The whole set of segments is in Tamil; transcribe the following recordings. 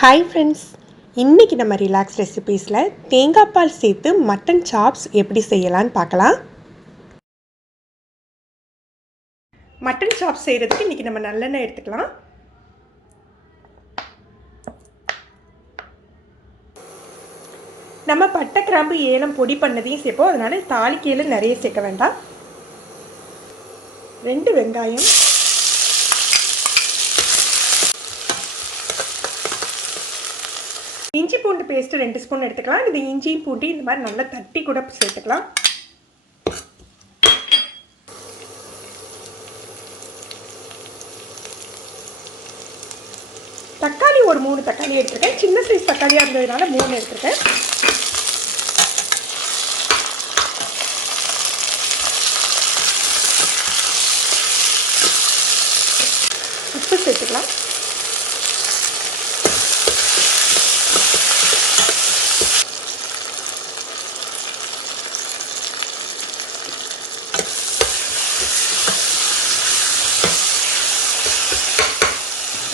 ஹாய் ஃப்ரெண்ட்ஸ், இன்றைக்கி நம்ம ரிலாக்ஸ் ரெசிபீஸில் தேங்காய் பால் சேர்த்து மட்டன் சாப்ஸ் எப்படி செய்யலான்னு பார்க்கலாம். மட்டன் சாப்ஸ் செய்கிறதுக்கு இன்றைக்கி நம்ம நல்லெண்ணெய் எடுத்துக்கலாம். நம்ம பட்டை கிராம்பு ஏலம் பொடி பண்ணதையும் சேர்ப்போம், அதனால் தாளிக்கையில் நிறைய சேர்க்க வேண்டாம். 2 வெங்காயம், இஞ்சி பூண்டு பேஸ்ட்டு 2 ஸ்பூன் எடுத்துக்கலாம். இது இஞ்சியும் பூண்டு இந்த மாதிரி நல்லா தட்டி கூட சேர்த்துக்கலாம். தக்காளி ஒரு 3 தக்காளி எடுத்துருக்கேன். சின்ன சைஸ் தக்காளியாக இருந்ததுனால 3 எடுத்துருக்கேன். உப்பு சேர்த்துக்கலாம்.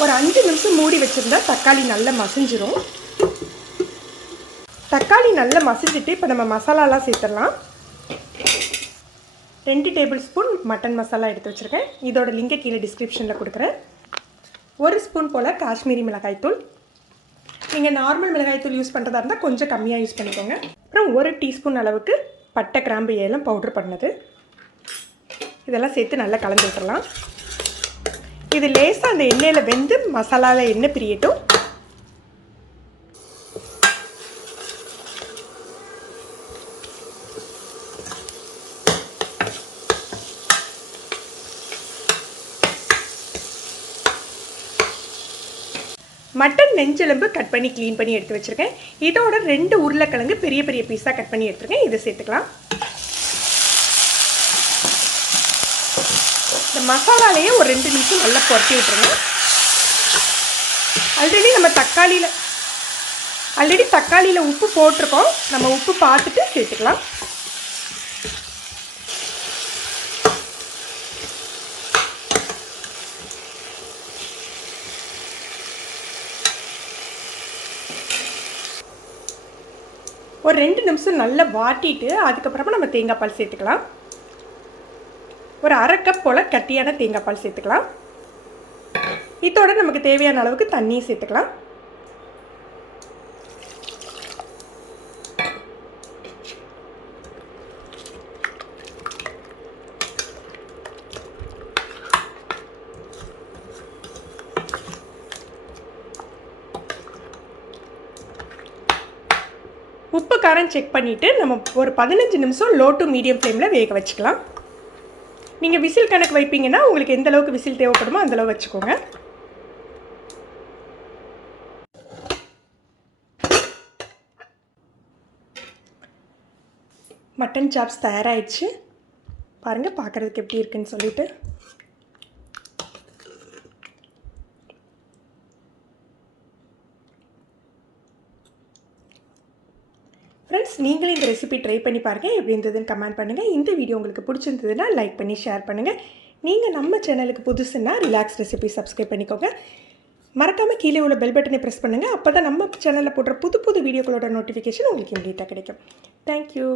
ஒரு 5 நிமிஷம் மூடி வச்சுருந்தா தக்காளி நல்லா மசிஞ்சிரும். தக்காளி நல்லா மசிஞ்சிட்டு இப்போ நம்ம மசாலாலாம் சேர்த்துடலாம். 2 டேபிள் ஸ்பூன் மட்டன் மசாலா எடுத்து வச்சுருக்கேன். இதோட லிங்கை கீழே டிஸ்கிரிப்ஷனில் கொடுக்குறேன். 1 ஸ்பூன் போல் காஷ்மீரி மிளகாய்த்தூள். நீங்கள் நார்மல் மிளகாய்த்தூள் யூஸ் பண்ணுறதா இருந்தால் கொஞ்சம் கம்மியாக யூஸ் பண்ணிக்கோங்க. அப்புறம் 1 டீஸ்பூன் அளவுக்கு பட்டை கிராம்பு ஏலம் பவுட்ரு பண்ணது. இதெல்லாம் சேர்த்து நல்லா கலந்து விட்டுறலாம். இது லேசாக அந்த எண்ணெயில் வெந்து மசாலாவில் எண்ணெய் பிரியட்டும். மட்டன் நெஞ்செலும்பு கட் பண்ணி க்ளீன் பண்ணி எடுத்து வச்சுருக்கேன். இதோட 2 உருளைக்கிழங்கு பெரிய பெரிய பீஸாக கட் பண்ணி எடுத்துருக்கேன். இதை சேர்த்துக்கலாம். இந்த மசாலாலேயே ஒரு 2 நிமிஷம் நல்லா புரட்டி விட்டுருங்க. ஆல்ரெடி தக்காளியில் உப்பு போட்டிருக்கோம். நம்ம உப்பு பார்த்துட்டு சேர்த்துக்கலாம். ஒரு 2 நிமிஷம் நல்லா வாட்டிட்டு அதுக்கப்புறமா நம்ம தேங்காய் பால் சேர்த்துக்கலாம். ஒரு 1/2 கப் போல் கட்டியான தேங்காய் பால் சேர்த்துக்கலாம். இதோட நமக்கு தேவையான அளவுக்கு தண்ணியும் சேர்த்துக்கலாம். உப்பு காரம் செக் பண்ணிவிட்டு நம்ம ஒரு 15 நிமிஷம் லோ டு மீடியம் ஃப்ளேமில் வேக வச்சுக்கலாம். நீங்கள் விசில் கணக்கு வைப்பீங்கன்னா உங்களுக்கு எந்த அளவுக்கு விசில் தேவைப்படுமோ அந்தளவு வச்சுக்கோங்க. மட்டன் சாப்ஸ் தயாராகிடுச்சு. பாருங்கள், பார்க்குறதுக்கு எப்படி இருக்குன்னு சொல்லிட்டு. ஃப்ரெண்ட்ஸ், நீங்களும் இந்த ரெசிபி ட்ரை பண்ணி பாருங்கள். எப்படி இருந்ததுன்னு கமெண்ட் பண்ணுங்கள். இந்த வீடியோ உங்களுக்கு பிடிச்சிருந்ததுன்னா லைக் பண்ணி ஷேர் பண்ணுங்கள். நீங்கள் நம்ம சேனலுக்கு புதுசுன்னா ரிலாக்ஸ் ரெசிபி சப்ஸ்கிரைப் பண்ணிக்கோங்க. மறக்காமல் கீழே உள்ள பெல் பட்டனை ப்ரெஸ் பண்ணுங்கள். அப்போ தான் நம்ம சேனலில் போடுற புது புது வீடியோக்களோட நோட்டிஃபிகேஷன் உங்களுக்கு இமீடியட்டாக கிடைக்கும். தேங்க்யூ.